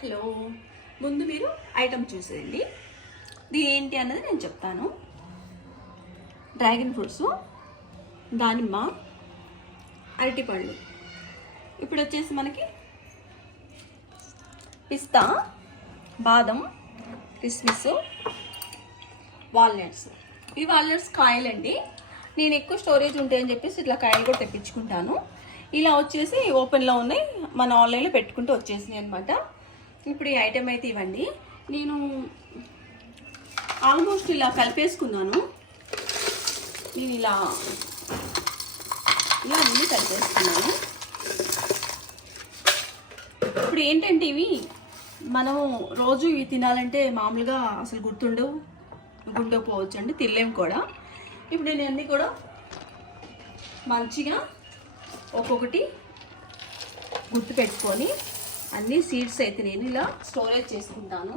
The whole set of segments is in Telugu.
హలో, ముందు మీరు ఐటమ్ చూసేయండి. ఇది ఏంటి అన్నది నేను చెప్తాను. డ్రాగన్ ఫ్రూట్స్, దానిమ్మ, అరటిపళ్ళు. ఇప్పుడు వచ్చేసి మనకి పిస్తా, బాదం, కిస్మిస్, వాల్నట్స్. ఈ వాల్నట్స్ కాయలండి. నేను ఎక్కువ స్టోరేజ్ ఉంటాయని చెప్పేసి ఇట్లా కాయలు కూడా తెప్పించుకుంటాను. ఇలా వచ్చేసి ఓపెన్లో ఉన్నాయి, మన ఆన్లైన్లో పెట్టుకుంటూ వచ్చేసినాయి అనమాట. ఇప్పుడు ఈ ఐటెం అయితే ఇవ్వండి. నేను ఆల్మోస్ట్ ఇలా కలిపేసుకున్నాను. నేను ఇలా అన్నీ కలిపేసుకున్నాను. ఇప్పుడు ఏంటంటే ఇవి మనము రోజు ఇవి తినాలంటే మామూలుగా అసలు గుర్తుండకపోవచ్చు అండి, తినలేము కూడా. ఇప్పుడు నేను అన్నీ కూడా మంచిగా ఒక్కొక్కటి గుర్తు పెట్టుకొని అన్ని సీడ్స్ అయితే నేను ఇలా స్టోరేజ్ చేసుకుంటాను.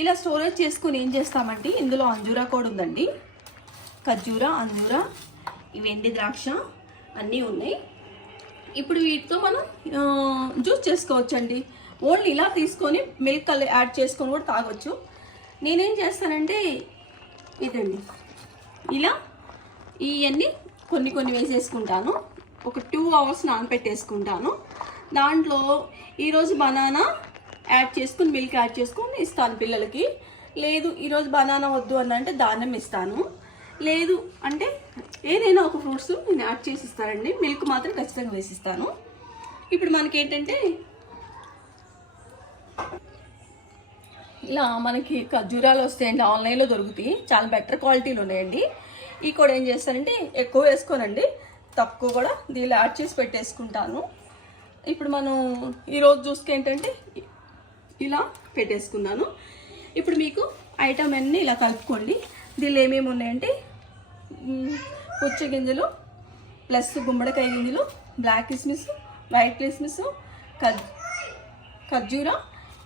ఇలా స్టోరేజ్ చేసుకుని ఏం చేస్తామంటే ఇందులో అంజూరా కూడా ఉందండి. ఖర్జూర, అంజూరా, ఇవి ఎండి ద్రాక్ష అన్నీ ఉన్నాయి. ఇప్పుడు వీటితో మనం జ్యూస్ చేసుకోవచ్చండి. ఓన్లీ ఇలా తీసుకొని మిల్క్ యాడ్ చేసుకొని కూడా తాగొచ్చు. నేనేం చేస్తానంటే ఇదండి, ఇలా ఇవన్నీ కొన్ని వేసేసుకుంటాను. ఒక 2 hours నానబెట్టేసుకుంటాను. దాంట్లో ఈరోజు బనానా యాడ్ చేసుకుని మిల్క్ యాడ్ చేసుకొని ఇస్తాను పిల్లలకి. లేదు ఈరోజు బనానా వద్దు అని అంటే దానిమ్మ ఇస్తాను. లేదు అంటే ఏదైనా ఒక ఫ్రూట్స్ నేను యాడ్ చేసి ఇస్తానండి. మిల్క్ మాత్రం ఖచ్చితంగా వేసిస్తాను. ఇప్పుడు మనకి ఏంటంటే ఇలా మనకి ఖర్జూరాలు వస్తాయండి, ఆన్లైన్లో దొరుకుతాయి, చాలా బెటర్ క్వాలిటీలో ఉన్నాయండి. ఈ కూడా ఏం చేస్తానంటే ఎక్కువ వేసుకోనండి, తక్కువ కూడా దీనిలో యాడ్ చేసి పెట్టేసుకుంటాను. ఇప్పుడు మనం ఈరోజు జ్యూస్కి ఏంటంటే ఇలా పెట్టేసుకున్నాను. ఇప్పుడు మీకు ఐటమ్ అన్నీ ఇలా కలుపుకోండి. దీనిలో ఏమేమి ఉన్నాయంటే పుచ్చ గింజలు ప్లస్ గుమ్మడికాయ గింజలు, బ్లాక్ కిస్మిస్, వైట్ కిస్మిస్, ఖర్జూర,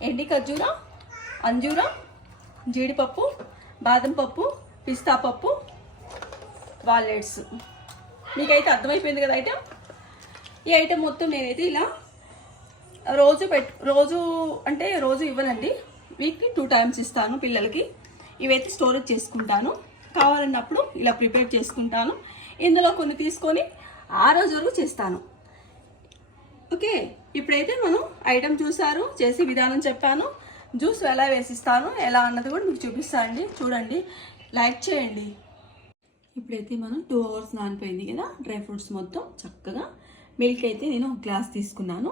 ఎండి ఖర్జూర, అంజూరా, జీడిపప్పు, బాదం పప్పు, పిస్తా పప్పు, వాల్నట్స్. మీకైతే అర్థమైపోయింది కదా ఐటమ్. ఈ ఐటమ్ మొత్తం నేనైతే ఇలా రోజు అంటే రోజు ఇవ్వనండి, వీక్లీ 2 times ఇస్తాను పిల్లలకి. ఇవైతే స్టోరేజ్ చేసుకుంటాను, కావాలన్నప్పుడు ఇలా ప్రిపేర్ చేసుకుంటాను. ఇందులో కొన్ని తీసుకొని ఆ రోజు వరకు చేస్తాను. ఓకే, ఇప్పుడైతే మనం ఐటమ్ చూసారు, చేసే విధానం చెప్పాను. జ్యూస్ ఎలా వేసిస్తాను ఎలా అన్నది కూడా మీకు చూపిస్తానండి. చూడండి, లైక్ చేయండి. ఇప్పుడైతే మనం 2 hours నానిపోయింది కదా డ్రై ఫ్రూట్స్ మొత్తం చక్కగా. మిల్క్ అయితే నేను 1 glass తీసుకున్నాను.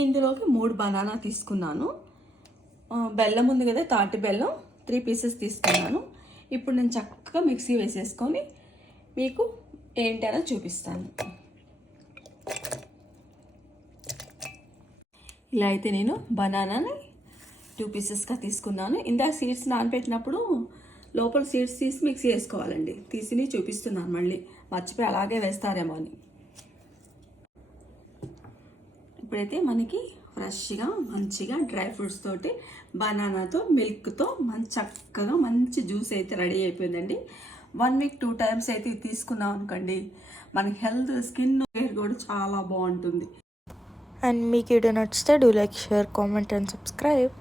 ఇందులోకి 3 బనానా తీసుకున్నాను. బెల్లం ఉంది కదా, తాటి బెల్లం 3 pieces తీసుకున్నాను. ఇప్పుడు నేను చక్కగా మిక్సీ వేసేసుకొని మీకు ఏంటనో చూపిస్తాను. ఇలా అయితే నేను బనానాని 2 piecesగా తీసుకున్నాను. ఇందాక సీడ్స్ నానబెట్టినప్పుడు లోపల సీడ్స్ తీసి మిక్సీ వేసుకోవాలండి. తీసి చూపిస్తున్నాను, మళ్ళీ మర్చిపోయి అలాగే వేస్తారేమో అని. ఇప్పుడైతే మనకి ఫ్రెష్గా మంచిగా డ్రై ఫ్రూట్స్ తోటి బనానాతో మిల్క్తో చక్కగా మంచి జ్యూస్ అయితే రెడీ అయిపోయిందండి. 1 week 2 times అయితే తీసుకున్నాం అనుకోండి, మనకి హెల్త్, స్కిన్ కేర్ కూడా చాలా బాగుంటుంది. అండ్ మీకు వీడియో నచ్చితే do like, share, comment and subscribe.